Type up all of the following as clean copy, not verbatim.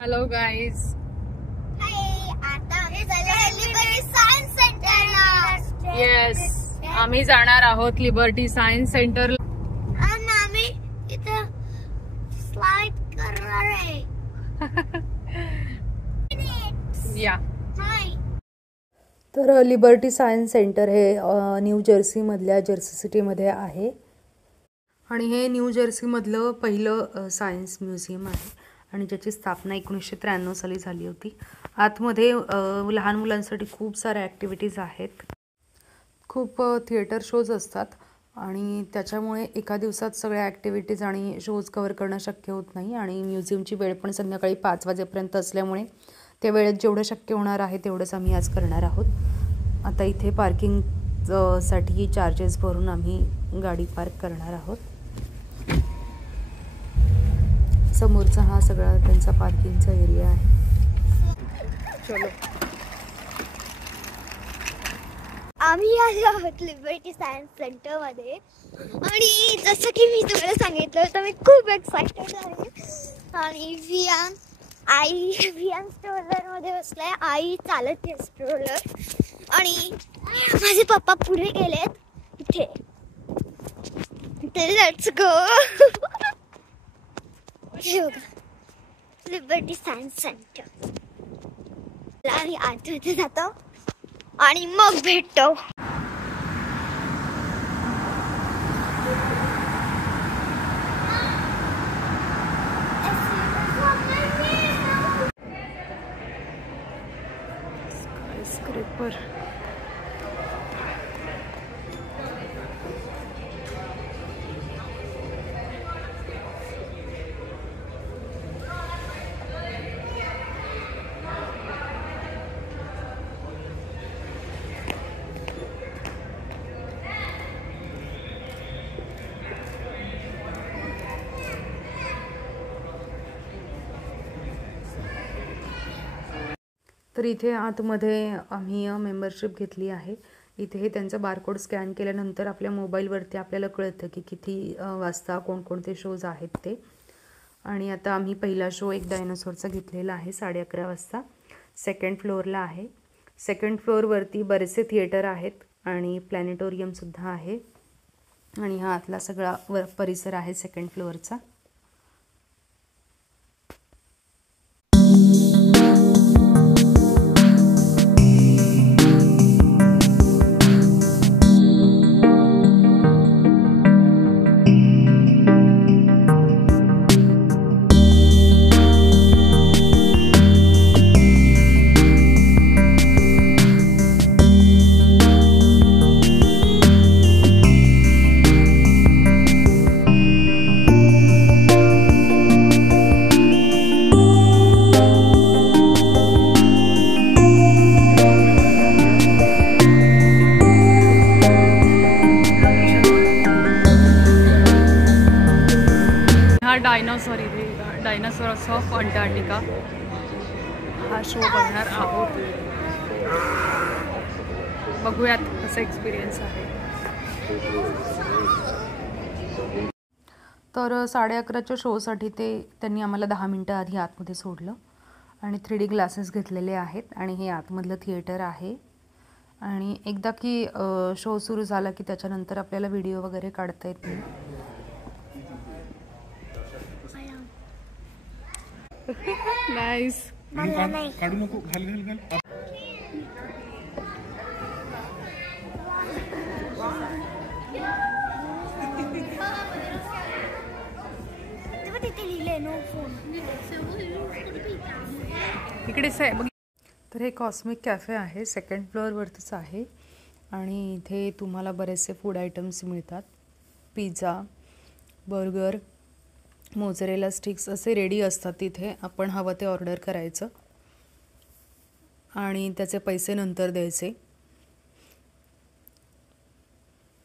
Hello guys. Yes, आम्ही जाणार आहोत लिबर्टी सायन्स सेंटर. आम्ही इथं स्लाइड करणार आहे. या तर लिबर्टी सायन्स सेंटर हे न्यू जर्सी मधल्या जर्सी सिटीमध्ये आहे आणि हे न्यू जर्सी मधलं पहिलं सायन्स म्युझियम आहे आणि ज्याची स्थापना 1993 साली झाली होती. आतमध्ये लहान मुलांसाठी खूप साऱ्या ॲक्टिव्हिटीज आहेत, खूप थिएटर शोज असतात आणि त्याच्यामुळे एका दिवसात सगळ्या ॲक्टिव्हिटीज आणि शोज कव्हर करणं शक्य होत नाही. आणि म्युझियमची वेळ पण संध्याकाळी 5 वाजेपर्यंत असल्यामुळे त्या वेळेत जेवढं शक्य होणार आहे तेवढंच आम्ही आज करणार आहोत. आता इथे पार्किंग साठी चार्जेस भरून आम्ही गाडी पार्क करणार आहोत. समोरचा हा सगळा त्यांचा पार्किंगचा एरिया आहे. चलो, आम्ही आलो आहोत लिबर्टी सायन्स सेंटर मध्ये आणि जसं की मी तुम्हाला सांगितलं तर मी खूप एक्साइटेड आहे. आणि वियान स्ट्रोलर मध्ये बसलाय, आई चालते स्ट्रोलर आणि माझे पप्पा पुढे गेलेत इथे. Let's go. Liberty science centre. आम्ही आतमध्ये जातो आणि मग भेटतो. स्क्रेपर तर इथे आतमध्ये आम्ही मेंबरशिप घेतली आहे. इथे त्यांचा बारकोड स्कॅन केल्यानंतर आपल्या मोबाईलवरती आपल्याला कळतं की किती वाजता कोणकोणते शोज आहेत ते. आणि आता आम्ही पहिला शो एक डायनासॉरचा घेतलेला आहे 11:30 वाजता. सेकंड फ्लोअरला आहे. सेकंड फ्लोअरवरती बरेचसे थिएटर आहेत आणि प्लॅनेटोरियमसुद्धा आहे. आणि हा आतला सगळा परिसर आहे सेकंड फ्लोअरचा. डायनासॉर्स ऑफ अंटार्क्टिका हा शो बघणार आहोत. बघूयात कसा एक्सपिरियन्स आहे. तर 11:30च्या शोसाठी त्यांनी आम्हाला 10 मिनटं आधी आतमध्ये सोडलं आणि 3D ग्लासेस घेतलेले आहेत आणि हे आतमधलं थिएटर आहे. आणि एकदा की शो सुरू झाला की त्याच्यानंतर आपल्याला व्हिडिओ वगैरे काढता येत नाही. नाईस. काढू नको, घाल घाल घाल. इकडेच आहे. तर हे कॉस्मिक कॅफे आहे, सेकंड फ्लोअरवरतीच आहे आणि इथे तुम्हाला बरेचसे फूड आयटम्स मिळतात. पिझ्झा, बर्गर, मोझरेला स्टिक्स असे रेडी असतात. तिथे आपण हवं ते ऑर्डर करायचं आणि त्याचे पैसे नंतर द्यायचे.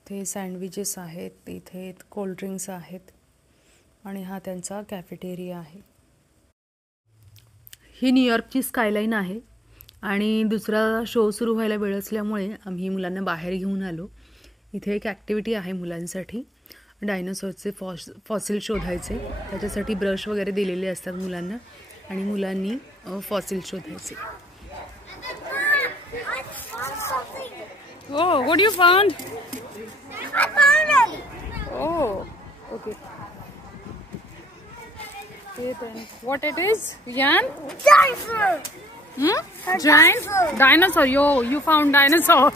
ते सँडविचेस आहेत, इथे कोल्ड्रिंक्स आहेत आणि हा त्यांचा कॅफेटेरिया आहे. ही न्यूयॉर्कची स्कायलाईन आहे आणि दुसरा शो सुरू व्हायला वेळ असल्यामुळे आम्ही मुलांना बाहेर घेऊन आलो. इथे एक ॲक्टिव्हिटी आहे मुलांसाठी, डायनासॉरचे फॉसिल शोधायचे. त्याच्यासाठी ब्रश वगैरे दिलेले असतात मुलांना आणि मुलांनी फॉसिल शोधायचे. Oh, what you found? I found it. Oh, okay. Okay then. What it is? Yan? Dinosaur. Hmm? A Giant? dinosaur. Dinosaur. Yo, you found dinosaur.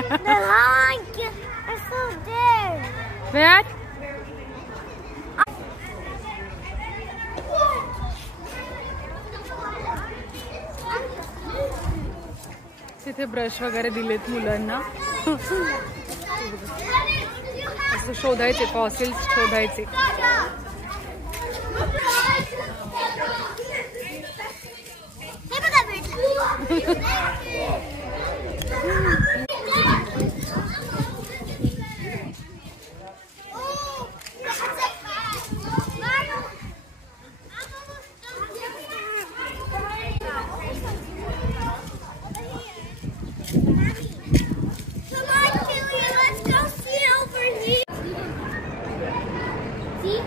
The lion. I saw there. Where? तिथे ब्रश वगैरे दिलेत मुलांना. असं शोधायचे, फॉसिल्स शोधायचे. हे बघा भेटलं. Come on, Julia, let's go see over here. See?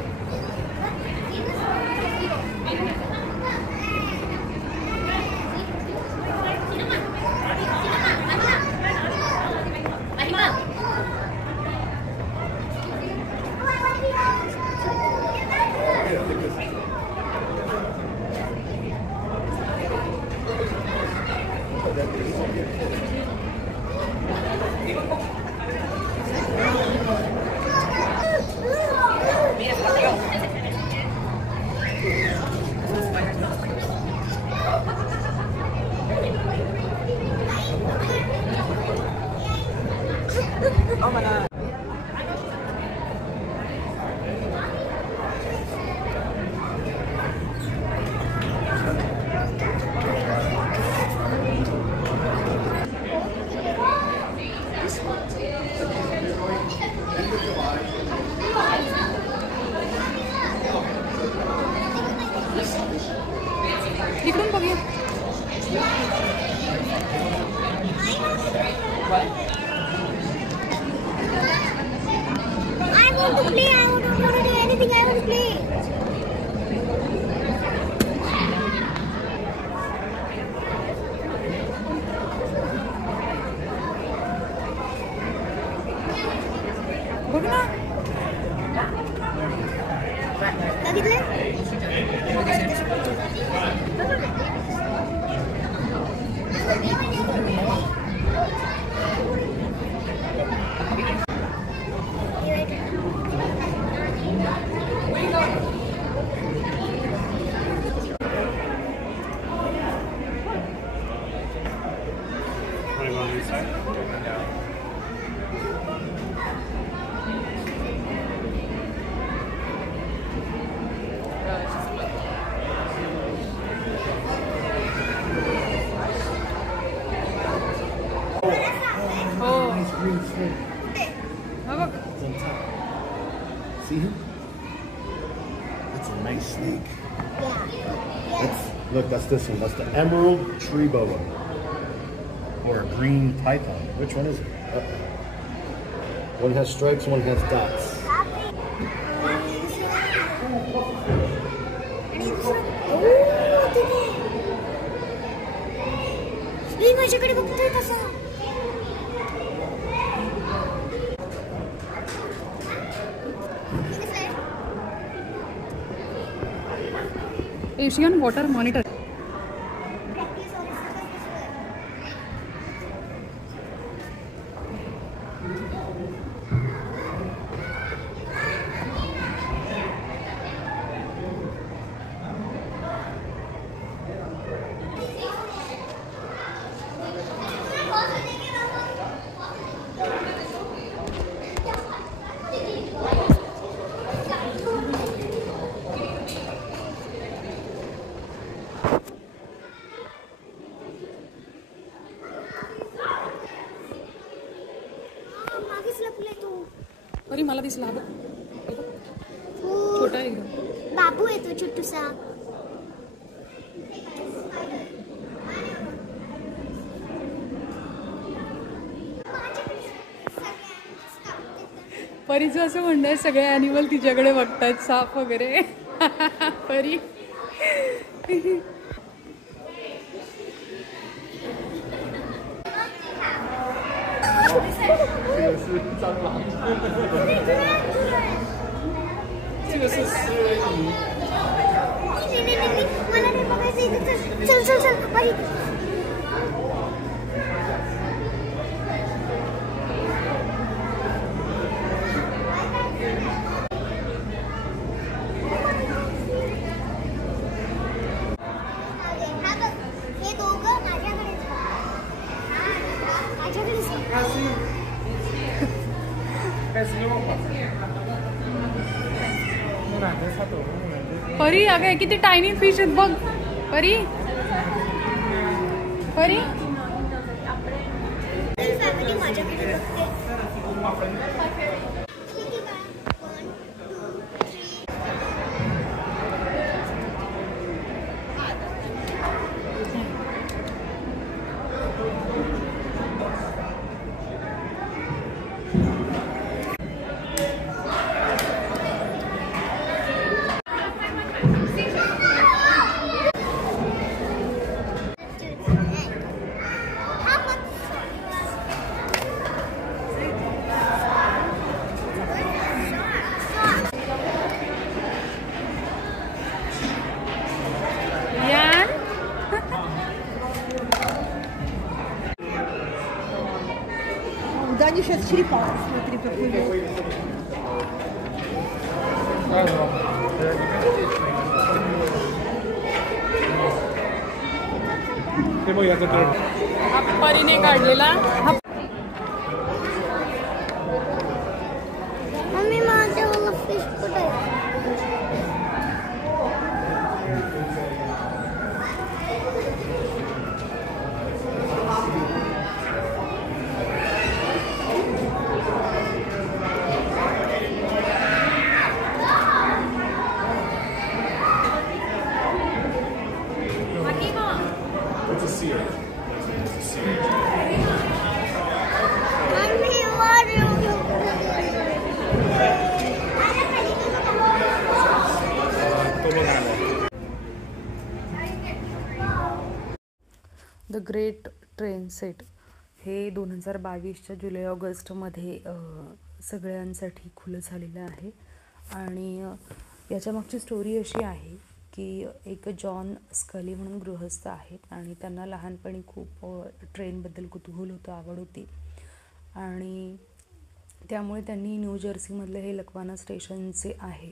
इकडून बघूया. I want to play. I don't want to do anything. I want to play. बघ ना. Want to go on this side? हो. हा बघ. See him? That's a nice snake. Look, that's this one. That's the emerald tree boa. Or a green python. Which one is it? One has stripes, one has dots. मी माझ्याकडे बघतोय तसं. Asian water monitor. मागेच लपले तू. अरे मला दिसला. हा बघ. छोटा आहे एकदम. बाबू येतो छोटूसा. परीचं असं म्हणणं आहे सगळे ॲनिमल तिच्याकडे बघतायत, साप वगैरे. परी 这个是思维仪。 मला नाही बघायचं इथे. चल चल चल बाई. हे दोघं माझ्याकडेच परी अगं किती टायनी फिश आहेत बघ. परी परी फॅमिली माझ्याकडे बघते. Dani się tripał, tripał. ते बघ याचं तर हा परीने काढलेला. मम्मी माझ्यावाला फिश कुठे आहे? It's a seal. मम्मी वर तो बघ आला. द ग्रेट ट्रेन सेट हे 2022च्या जुलै ऑगस्टमध्ये सगळ्यांसाठी खुलं झालेलं आहे. आणि याच्यामागची स्टोरी अशी आहे की एक जॉन स्कली म्हणून गृहस्थ आहेत आणि त्यांना लहानपणी खूप ट्रेनबद्दल कुतूहल होतं, आवड होती. आणि त्यामुळे त्यांनी न्यू जर्सीमधलं हे लकवाना स्टेशन जे आहे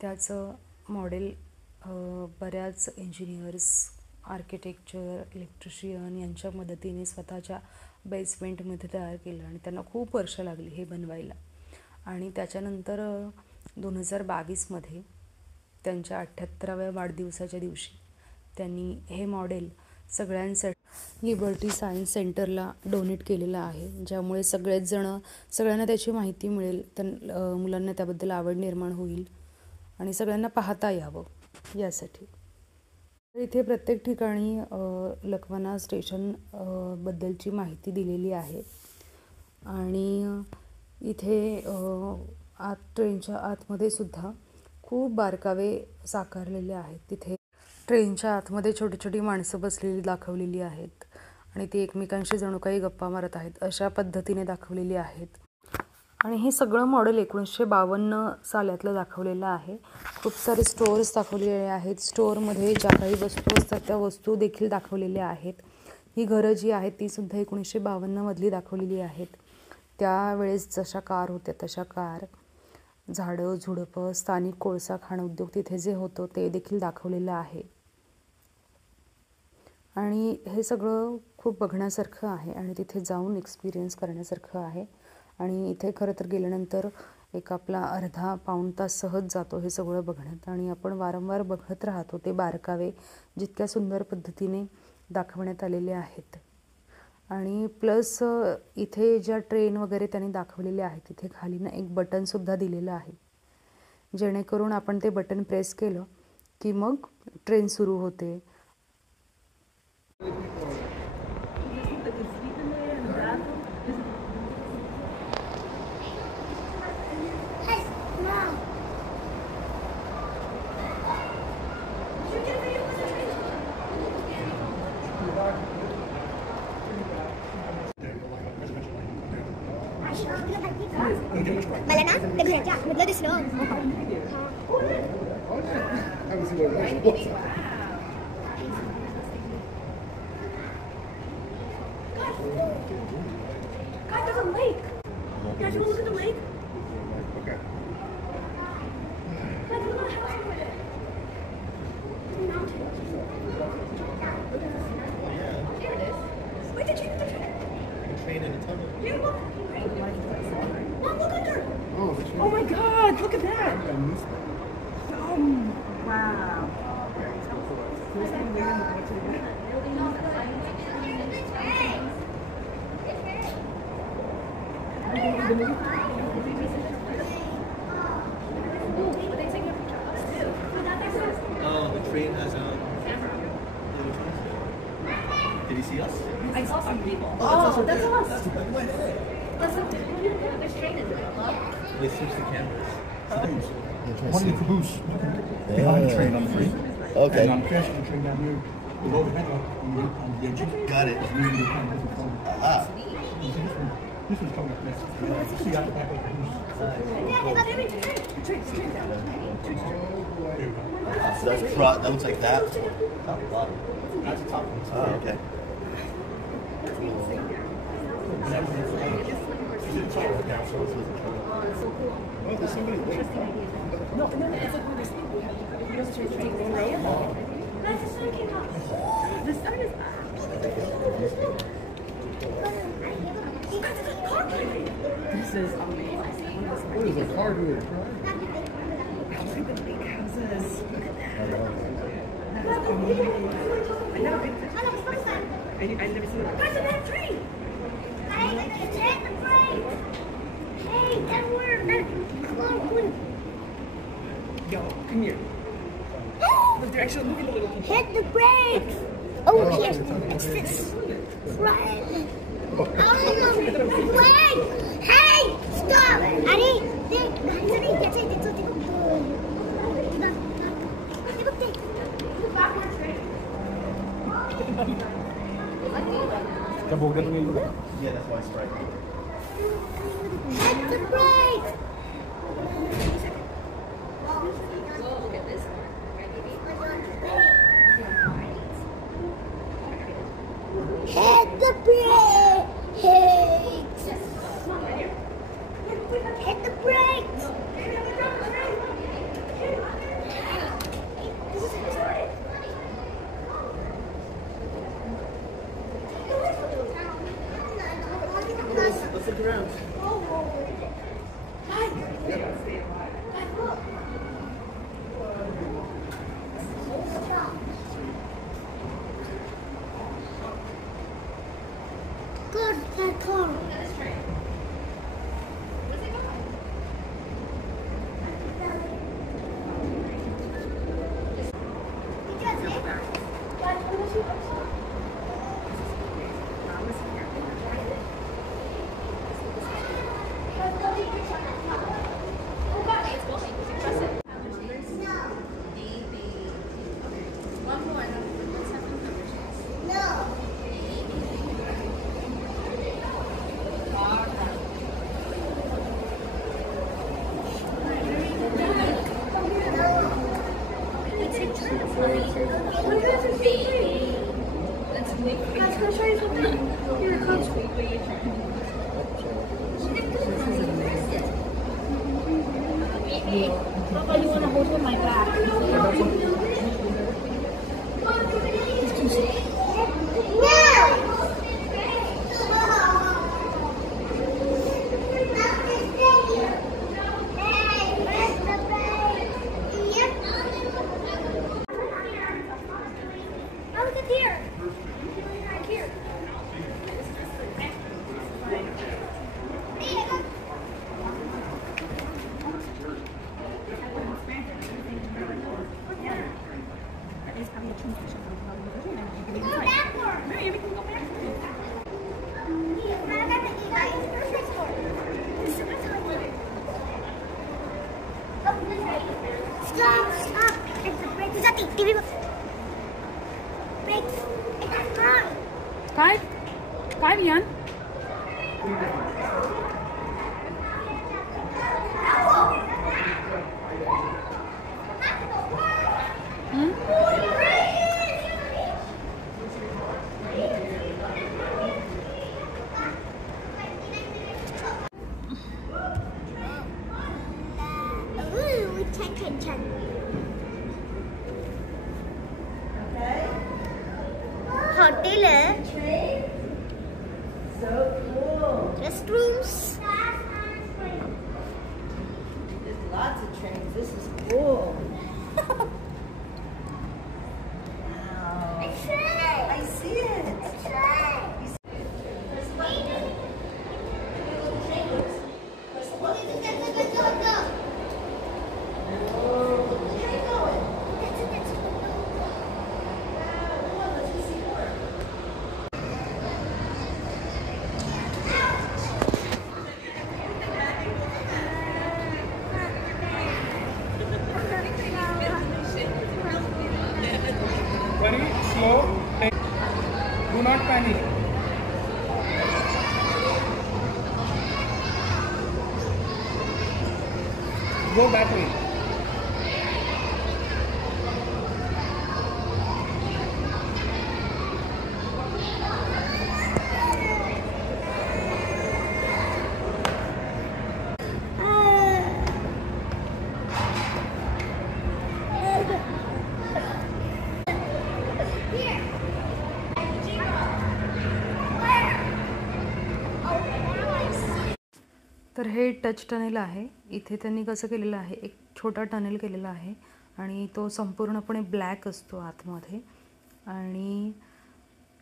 त्याचं मॉडेल बऱ्याच इंजिनियर्स, आर्किटेक्चर, इलेक्ट्रिशियन यांच्या मदतीने स्वतःच्या बेसमेंटमध्ये तयार केलं आणि त्यांना खूप वर्ष लागली हे बनवायला. आणि त्याच्यानंतर 2022मध्ये त्यांच्या 78व्या वाढदिवसाच्या दिवशी त्यांनी हे मॉडेल सगळ्यांसाठी लिबर्टी सायन्स सेंटरला डोनेट केलेलं आहे, ज्यामुळे सगळ्यांना त्याची माहिती मिळेल, मुलांना त्याबद्दल आवड निर्माण होईल आणि सगळ्यांना पाहता यावं यासाठी. तर इथे प्रत्येक ठिकाणी लकवाना स्टेशन बद्दलची माहिती दिलेली आहे. आणि इथे ट्रेनच्या आतमध्ये सुद्धा खूप बारकावे साकारलेले आहेत. तिथे ट्रेनच्या आतमध्ये छोटी छोटी माणसं बसलेली दाखवलेली आहेत आणि ती एकमेकांशी जणू काही गप्पा मारत आहेत अशा पद्धतीने दाखवलेली आहेत. आणि हे सगळं मॉडेल 1952 सालातलं दाखवलेलं आहे. खूप सारे स्टोअर्स दाखवलेले आहेत. स्टोअरमध्ये ज्या काही वस्तू असतात त्या वस्तू देखील दाखवलेल्या आहेत. ही घरं जी आहेत ती सुद्धा 1952मधली दाखवलेली आहेत. त्यावेळेस जशा कार होत्या तशा कार, झाडं झुडपं, स्थानिक कोळसा खाण उद्योग तिथे जे होतं ते देखील दाखवलेलं आहे. आणि हे सगळं खूप बघण्यासारखं आहे आणि तिथे जाऊन एक्सपिरियन्स करण्यासारखं आहे. आणि इथे खरं तर गेल्यानंतर एक आपला अर्धा पाऊण तास सहज जातो हे सगळं बघण्यात. आणि आपण वारंवार बघत राहतो ते बारकावे जितक्या सुंदर पद्धतीने दाखवण्यात आलेले आहेत. आणि प्लस इथे ज्या ट्रेन वगैरे त्यांनी दाखवलेल्या आहेत तिथे खाली ना एक बटनसुद्धा दिलेलं आहे, जेणेकरून आपण ते बटन प्रेस केलं की मग ट्रेन सुरू होते. मला ना त्या घराच्या आतमधलं दिसलं. God, there's a lake. You guys want to look at the lake? Okay. Guys, look at the house over there. It's a mountain. There it is. Wait, the train in the tunnel. Yeah, look. Mom, look at her. Oh my God, look at that. Wow. Oh, the train has Did he see us? I saw some people. Oh, that's us. That's There's train in there. They switched the cameras. One in the caboose behind the train on the free. Okay. And I'm crashing the train down here. With overhead on the edge. Got it. Ah. This one's coming up next. See out the back of the caboose. So that's that looks like that. Top and bottom. That's the top one. Oh, okay. Oh, there's somebody there. No, it's like when they're sleeping. We don't take one road. Guys, the sun came up. The sun is up. Guys, there's a car coming. This is amazing. What is a car doing? Look at the big houses. Look at that. That's amazing. I never been to I've never seen it. Guys, that tree! Yo, come here. Look, they're actually moving a little. Hit the brakes! Oh, yes, it's this. Right. Wait! Hey! Stop! Ari, Yeah, that's why it's right. hit the brakes! Hit the brakes! Hit the brakes! Let's look around. Good, that car. Papa, you want to hold my back? Stop! Stop! It's the brakes. TV. Brakes. It's not. काय वियान? छान. हॉटेल आहे. Restrooms. There's lots of trains. This is cool. I see it. Very slow. Do not panic. Go that way. तर हे touch tunnel आहे. इथे त्यांनी कसं केलेलं आहे, एक छोटा टनेल केलेला आहे आणि तो संपूर्णपणे ब्लॅक असतो आतमध्ये आणि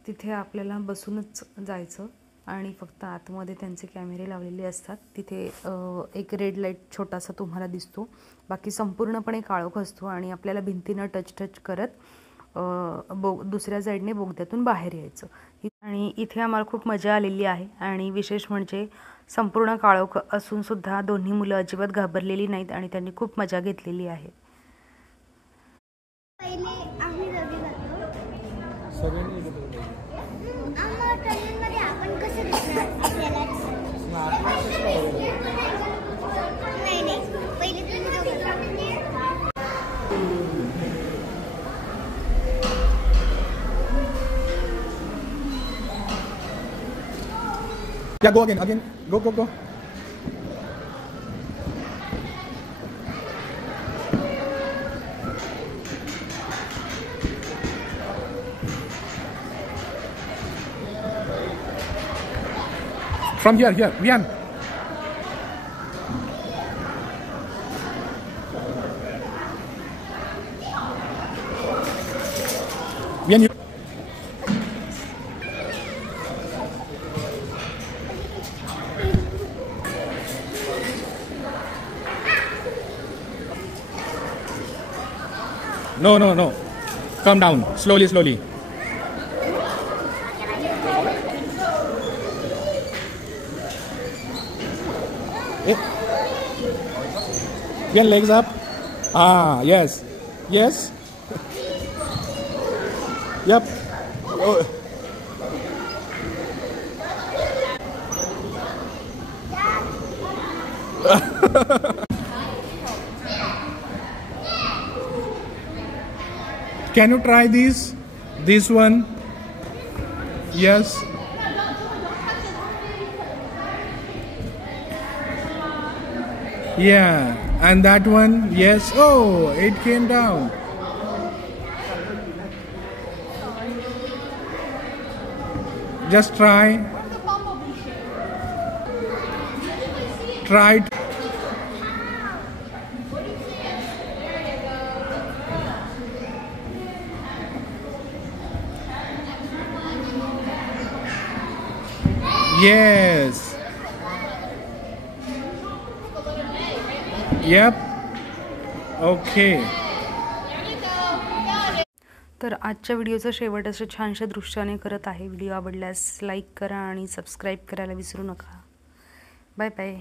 तिथे आपल्याला बसूनच जायचं आणि फक्त आतमध्ये त्यांचे कॅमेरे लावलेले असतात. तिथे एक रेड लाईट छोटासा तुम्हाला दिसतो, बाकी संपूर्णपणे काळोख असतो आणि आपल्याला भिंतीनं टच करत दुसऱ्या साईडने बोगद्यातून बाहेर यायचं. आणि इथे आम्हाला खूप मजा आलेली आहे आणि विशेष म्हणजे संपूर्ण काळोख असून सुद्धा दोन्ही मुलं अजिबात घाबरलेली नाहीत आणि त्यांनी खूप मजा घेतलेली आहे. पहिले आम्ही रवी जातो. ट्रेनमध्ये आपण कसं दिसणार आपल्याला? नाही पहिले तुम्ही Yeah, go again. Go. From here, Vian. Vian, you. No. Calm down. Slowly. Your legs up. Yes. Yep. Oh. Can you try this one? Yes. Yeah, and that one? Yes. Oh, it came down. Just try. Try. Yes. Yep. Okay. तर आजच्या व्हिडिओचं शेवट असं छानशा दृश्याने करत आहे. व्हिडिओ आवडल्यास लाईक करा आणि सबस्क्राईब करायला विसरू नका. Bye bye.